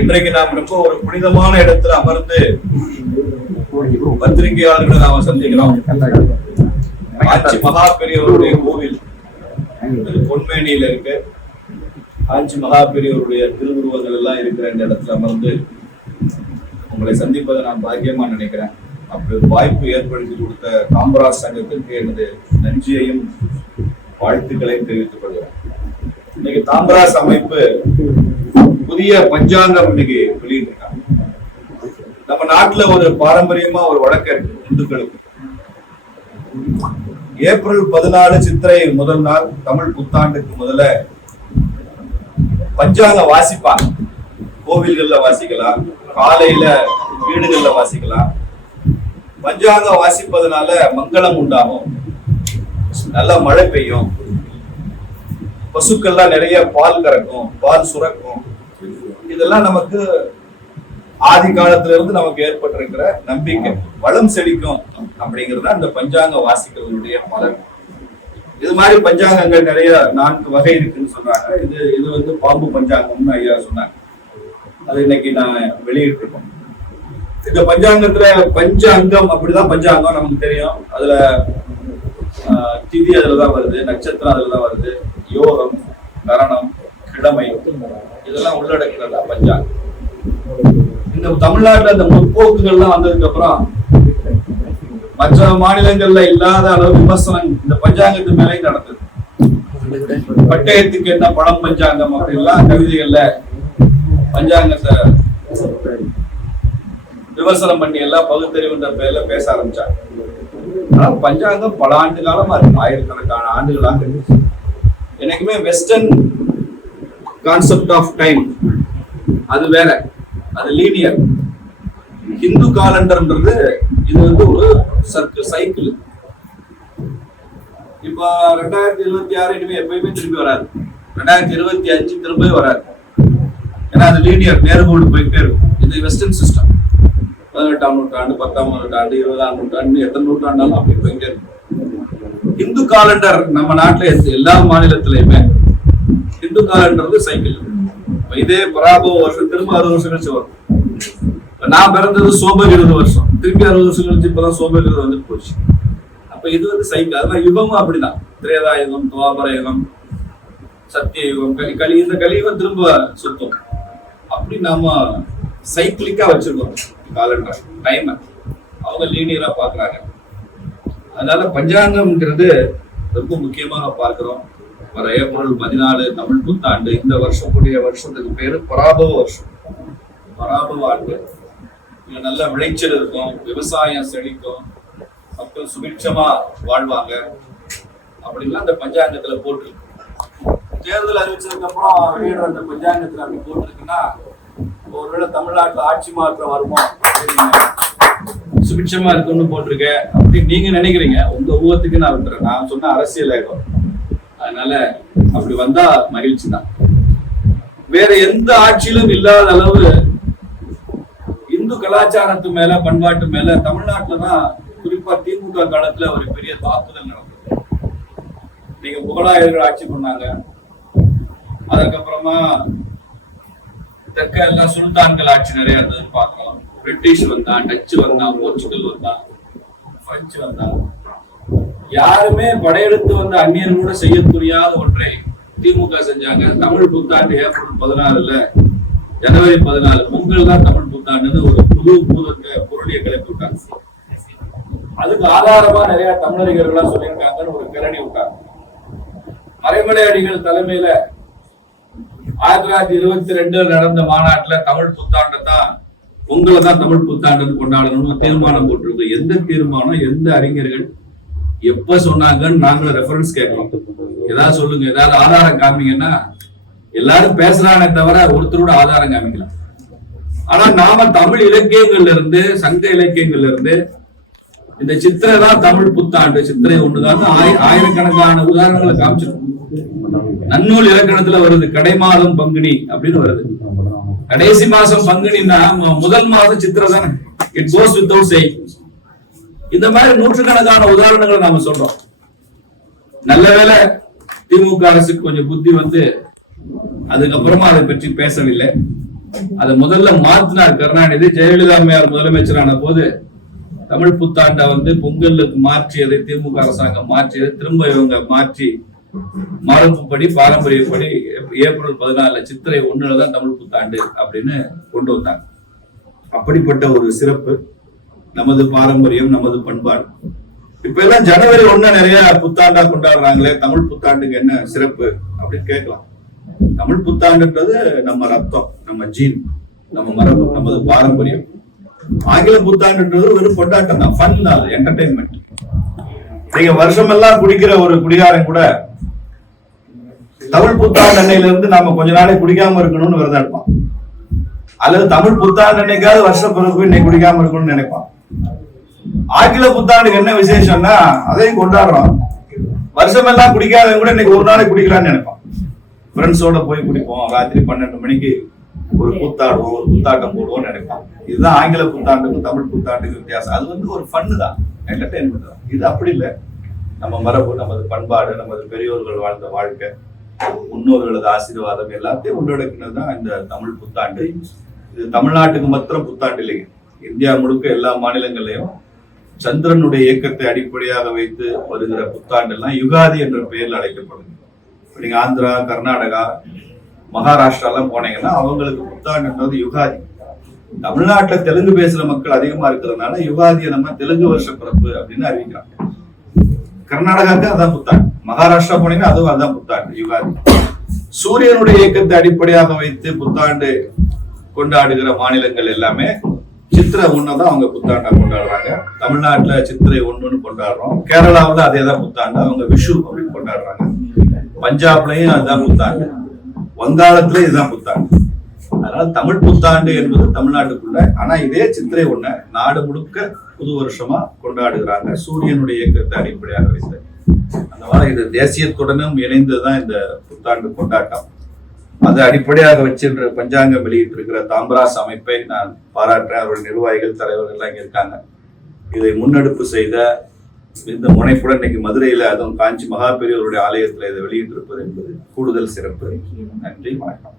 இன்றைக்கு நாம் ரொம்ப ஒரு புனிதமான இடத்துல அமர்ந்து பத்திரிகையாளர்களை நாம சந்திக்கிறோம். ஆட்சி மகா பெரியவருடைய கோவில் பொன்மேனியில இருக்கு. ஆட்சி மகா பெரியவருடைய திருவுருவங்கள் எல்லாம் இருக்கிற இந்த இடத்துல அமர்ந்து உங்களை சந்திப்பதை நான் பாக்கியமா நினைக்கிறேன். அப்படி ஒரு வாய்ப்பு ஏற்படுத்தி கொடுத்த காமராஜ் சங்கத்திற்கு எனது நன்றியையும் வாழ்த்துக்களையும் தெரிவித்துக் கொள்கிறேன். இன்னைக்கு காமராஜ் அமைப்பு புதிய பஞ்சாங்கம் இன்னைக்கு வெளியிட்டிருக்காங்க. நம்ம நாட்டுல ஒரு பாரம்பரியமா ஒரு வழக்கம் இருக்கு இந்துக்களுக்கு. ஏப்ரல் 14 சித்திரை முதல் நாள் தமிழ் புத்தாண்டுக்கு முதல்ல பஞ்சாங்கம் வாசிப்பாங்க. கோவில்கள்ல வாசிக்கலாம், காலையில வீடுகள்ல வாசிக்கலாம். பஞ்சாங்கம் வாசிப்பதனால மங்களம் உண்டாகும், நல்ல மழை பெய்யும், பசுக்கள்லாம் நிறைய பால் கறக்கும், பால் சுரக்கும். இதெல்லாம் நமக்கு ஆதி காலத்துல இருந்து நமக்கு ஏற்பட்டிருக்கிற நம்பிக்கை. வளம் செழிக்கும் அப்படிங்கிறது அந்த பஞ்சாங்க வாசிக்கிறவருடைய பலன். இது மாதிரி பஞ்சாங்கங்கள் நிறைய 4 வகை இருக்குன்னு சொல்றாங்க. இது வந்து பாம்பு பஞ்சாங்கம்னு ஐயா சொன்னாங்க. அது இன்னைக்கு நான் வெளியிட்டிருக்கோம். இந்த பஞ்சாங்கத்துல பஞ்ச அங்கம் அப்படிதான் பஞ்சாங்கம் நமக்கு தெரியும். அதுல திதி அதுலதான் வருது, நட்சத்திரம் அதுலதான் வருது, யோகம், கரணம், கிழமை இதெல்லாம் உள்ளடக்கிறதா பஞ்சாங்கம். இந்த தமிழ்நாட்டுல இந்த முற்போக்குகள்லாம் வந்ததுக்கு அப்புறம் மற்ற மாநிலங்கள்ல இல்லாத அளவு விமர்சனம் இந்த பஞ்சாங்கத்து மேலே நடந்தது. பட்டயத்துக்கு என்ன பழம் பஞ்சாங்கம் அப்படின்லாம் கவிதைகள்ல பஞ்சாங்கத்தை விமர்சனம் பண்ணி எல்லாம் பகுத்தறிவுன்ற பேர்ல பேச ஆரம்பிச்சாங்க. ஆனா பஞ்சாங்கம் பல ஆண்டு காலமா இருக்கு, ஆயிரக்கணக்கான ஆண்டுகளாக இருக்கு. எனக்குமே வெஸ்டர்ன் கான்செப்ட் ஆஃப் டைம் அது வேற, அது லீனியர். ஹிந்து காலண்டர்ன்றது இது வந்து ஒரு சைக்கிள். இப்ப 2026 இனிமே எப்பயுமே திரும்பி வராது, 2025 திரும்பவே வராது. ஏன்னா அது லீனியர், நேர்கோடு போயிட்டே இருக்கும். இது வெஸ்டர்ன் சிஸ்டம். 18ஆம் நூற்றாண்டு, 10ஆம் நூற்றாண்டு, 20ஆம் நூற்றாண்டு, எத்தனை நூற்றாண்டாலும் அப்படி போயிட்டே இருக்கும். இந்து காலண்டர் நம்ம நாட்டுல எல்லா மாநிலத்திலயுமே இந்து காலண்டர் சைக்கிள். இதே பராபவ வருஷம் திரும்ப 60 வருஷம் கழிச்சு வரும். நான் பிறந்தது சோபகிருத வருஷம், திருப்பி 60 வருஷம் கழிச்சு இப்பதான் சோபகிருதம் வந்து போச்சு. அப்ப இது வந்து சைக்கிள். அது மாதிரி யுகமும் அப்படிதான். திரேதா யுகம், துவாபர யுகம், சத்திய யுகம், கலி. இந்த கலியுகம் திரும்ப சுத்தம். அப்படி நாம சைக்கிளிக்கா வச்சிருக்கோம் காலண்டர் டைம். அவங்க லீனியரா பாக்குறாங்க. அதனால பஞ்சாங்கம்ங்கிறது ரொம்ப முக்கியமாக பார்க்கிறோம். வர ஏப்ரல் 14 தமிழ் புத்தாண்டு. இந்த வருஷத்துக்கு பேரு பராபவ வருஷம், பராபவ ஆண்டு. இங்க நல்ல விளைச்சல் இருக்கும், விவசாயம் செழிக்கும், மக்கள் சுபிட்சமா வாழ்வாங்க அப்படின்லாம் அந்த பஞ்சாங்கத்துல போட்டிருக்கு. தேர்தல் அறிவிச்சதுக்கு அப்புறம் வெளியிடுற அந்த பஞ்சாங்கத்துல அப்படி போட்டிருக்குன்னா ஒருவேளை தமிழ்நாட்டுல ஆட்சி மாற்றம் வருமோ, சுபிட்சமா இருக்குன்னு போட்டிருக்க அப்படி நீங்க நினைக்கிறீங்க. உங்க ஊகத்துக்கு நான் விட்டுறேன். நான் சொன்ன அரசியல் ஆகும். அதனால அப்படி வந்தா மகிழ்ச்சி தான். வேற எந்த ஆட்சியிலும் இல்லாத அளவு இந்து கலாச்சாரத்து மேல, பண்பாட்டு மேல தமிழ்நாட்டுலதான், குறிப்பா திமுக காலத்துல ஒரு பெரிய தாக்குதல் நடந்தது. நீங்க முகலாயர்கள் ஆட்சி பண்ணாங்க. அதுக்கப்புறமா தெற்க எல்லாம் சுல்தான்கள் ஆட்சி நிறைய இருந்ததுன்னு பார்க்கலாம். பிரிட்டிஷ் வந்தான், டச்சு வந்தான், போர்ச்சுகல் வந்தான், பிரெஞ்சு வந்தான். யாருமே படையெடுத்து வந்த அந்நியர்களோட செய்ய புரியாத ஒன்றை திமுக செஞ்சாங்க. தமிழ் புத்தாண்டு ஏப்ரல் 14 ஜனவரி 14 பொங்கல் தான் தமிழ் புத்தாண்டுன்னு ஒரு புது பொருளியை கிளப்பி விட்டாங்க. அதுக்கு ஆதாரமா நிறைய தமிழறிஞர்கள்லாம் சொல்லியிருக்காங்கன்னு ஒரு கிரணி விட்டாங்க. மறைமலை அடிகள் தலைமையில 1922 நடந்த மாநாட்டுல தமிழ் புத்தாண்டை தான், பொங்கலை தான் தமிழ் புத்தாண்டுன்னு கொண்டாடணும்னு தீர்மானம் போட்டிருக்கு. எந்த தீர்மானம், எந்த அறிஞர்கள் எப்ப சொன்னாங்கன்னு நாங்களும் ரெஃபரன்ஸ் கேட்கிறோம். ஏதாவது சொல்லுங்க, ஏதாவது ஆதாரம் காமிங்கன்னா. எல்லாரும் பேசுறானே தவிர ஒருத்தரோட ஆதாரம் காமிக்கலாம். ஆனா நாம தமிழ் இலக்கியங்கள்ல இருந்து, சங்க இலக்கியங்கள்ல இருந்து இந்த சித்திரை தான் தமிழ் புத்தாண்டு, சித்திரை ஒண்ணுதான் ஆயிரக்கணக்கான உதாரணங்களை காமிச்சிருக்கோம். நன்னூல் இலக்கணத்துல வருது, கடை மாதம் பங்குனி அப்படின்னு வருது. கடைசி மாசம் பங்குனின்னா முதல் மாதம் சித்திரை தானே. It goes without saying. இந்த மாதிரி நூற்றுக்கணக்கான உதாரணங்களை நாம சொல்றோம். நல்ல வேளை திமுக அரசுக்கு கொஞ்சம் புத்தி வந்து அதுக்கப்புறமா அதை பற்றி பேசவில்லை. அதை முதல்ல மாத்தினார் கருணாநிதி. ஜெயலலிதா அம்மையார் முதலமைச்சரான போது தமிழ் புத்தாண்டை வந்து பொங்கலுக்கு மாற்றியதை திமுக அரசாங்கம் மாற்றியதை திரும்ப இவங்க மாற்றி மரபுப்படி பாரம்பரியப்படி ஏப்ரல் 14 சித்திரை 1 தான் தமிழ் புத்தாண்டு அப்படின்னு கொண்டு வந்தாங்க. அப்படிப்பட்ட ஒரு சிறப்பு நமது பாரம்பரியம், நமது பண்பாடு. இப்ப எல்லாம் ஜனவரி 1 நிறைய புத்தாண்டா கொண்டாடுறாங்களே, தமிழ் புத்தாண்டுக்கு என்ன சிறப்பு அப்படின்னு கேட்கலாம். தமிழ் புத்தாண்டுன்றது நம்ம ரத்தம், நம்ம ஜீன், நம்ம மரபு, நமது பாரம்பரியம். ஆங்கில புத்தாண்டுன்றது ஒரு கொண்டாட்டம் தான், ஃபன் தான், என்டர்டைன்மெண்ட். நீங்க வருஷம் எல்லாம் குடிக்கிற ஒரு குடிகாரன் கூட தமிழ் புத்தாண்டு அன்னையில இருந்து நாம கொஞ்ச நாளை குடிக்காம இருக்கணும்னு விரதம் எடுப்பான். அல்லது தமிழ் புத்தாண்டு அன்னைக்காவது வருஷம் பிறகு இன்னைக்கு குடிக்காம இருக்கணும்னு நினைப்பான். ஆங்கில புத்தாண்டுக்கு என்ன விசேஷம்னா அதையும் கொண்டாடுறோம். வருஷம் எல்லாம் குடிக்காதவங்க கூட இன்னைக்கு ஒரு நாளைக்கு குடிக்கலாம்னு நினைப்பான். ஃப்ரெண்ட்ஸோட போய் குடிப்போம், ராத்திரி 12 மணிக்கு ஒரு கூத்தாடுவோம், ஒரு கூத்தாட்டம் போடுவோம்னு நினைப்பான். இதுதான் ஆங்கில புத்தாண்டுக்கும் தமிழ் புத்தாண்டுக்கும் வித்தியாசம். அது வந்து ஒரு ஃபன்னு தான், என்டர்டைன்மெண்ட் தான். இது அப்படி இல்லை. நம்ம மரபு, நமது பண்பாடு, நமது பெரியோர்கள் வாழ்ந்த வாழ்க்கை, முன்னோர்களது ஆசீர்வாதம் எல்லாத்தையும் உள்ளடக்கினது தான் இந்த தமிழ் புத்தாண்டு. இது தமிழ்நாட்டுக்கு மாத்திரம் புத்தாண்டு இல்லைங்க, இந்தியா முழுக்க எல்லா மாநிலங்களையும் சந்திரனுடைய இயக்கத்தை அடிப்படையாக வைத்து வருகிற புத்தாண்டு எல்லாம் யுகாதி என்ற பெயரில் அழைக்கப்படுது. நீங்க ஆந்திரா, கர்நாடகா, மகாராஷ்டிரா எல்லாம் போனீங்கன்னா அவங்களுக்கு புத்தாண்டுன்றது யுகாதி. தமிழ்நாட்டில் தெலுங்கு பேசுற மக்கள் அதிகமா இருக்கிறதுனால யுகாதியை நம்ம தெலுங்கு வருஷ பிறப்பு அப்படின்னு அறிவிக்கிறாங்க. கர்நாடகாவுக்கு அதான் புத்தாண்டு, மகாராஷ்டிரா போனீங்கன்னா அதுவும் அதான் புத்தாண்டு, யுகாதி. சூரியனுடைய இயக்கத்தை அடிப்படையாக வைத்து புத்தாண்டு கொண்டாடுகிற மாநிலங்கள் எல்லாமே சித்திரை 1 தான் அவங்க புத்தாண்டா கொண்டாடுறாங்க. தமிழ்நாட்டுல சித்திரை 1 கொண்டாடுறோம். கேரளாவில் அதே தான் புத்தாண்டு, அவங்க விஷு அப்படின்னு கொண்டாடுறாங்க. பஞ்சாப்லயும் அதுதான் புத்தாண்டு, வங்காளத்துல இதுதான் புத்தாண்டு. அதனால தமிழ் புத்தாண்டு என்பது தமிழ்நாட்டுக்குள்ள, ஆனா இதே சித்திரை 1 நாடு முழுக்க புது வருஷமா கொண்டாடுகிறாங்க, சூரியனுடைய இயக்கத்தை அடிப்படையாக வைத்து. அந்த மாதிரி இது தேசியத்துடனும் இணைந்துதான் இந்த புத்தாண்டு கொண்டாட்டம். அதை அடிப்படையாக வச்சுன்ற பஞ்சாங்கம் வெளியிட்டு இருக்கிற தாம்பராஸ் அமைப்பை நான் பாராட்டுறேன். அவருடைய நிர்வாகிகள், தலைவர்கள் எல்லாம் இங்க இருக்காங்க. இதை முன்னெடுப்பு செய்த இந்த முனைப்புடன் இன்னைக்கு மதுரையில, அதுவும் காஞ்சி மகா பெரியவருடைய ஆலயத்துல இதை வெளியிட்டிருப்பது என்பது கூடுதல் சிறப்பு. நன்றி, வணக்கம்.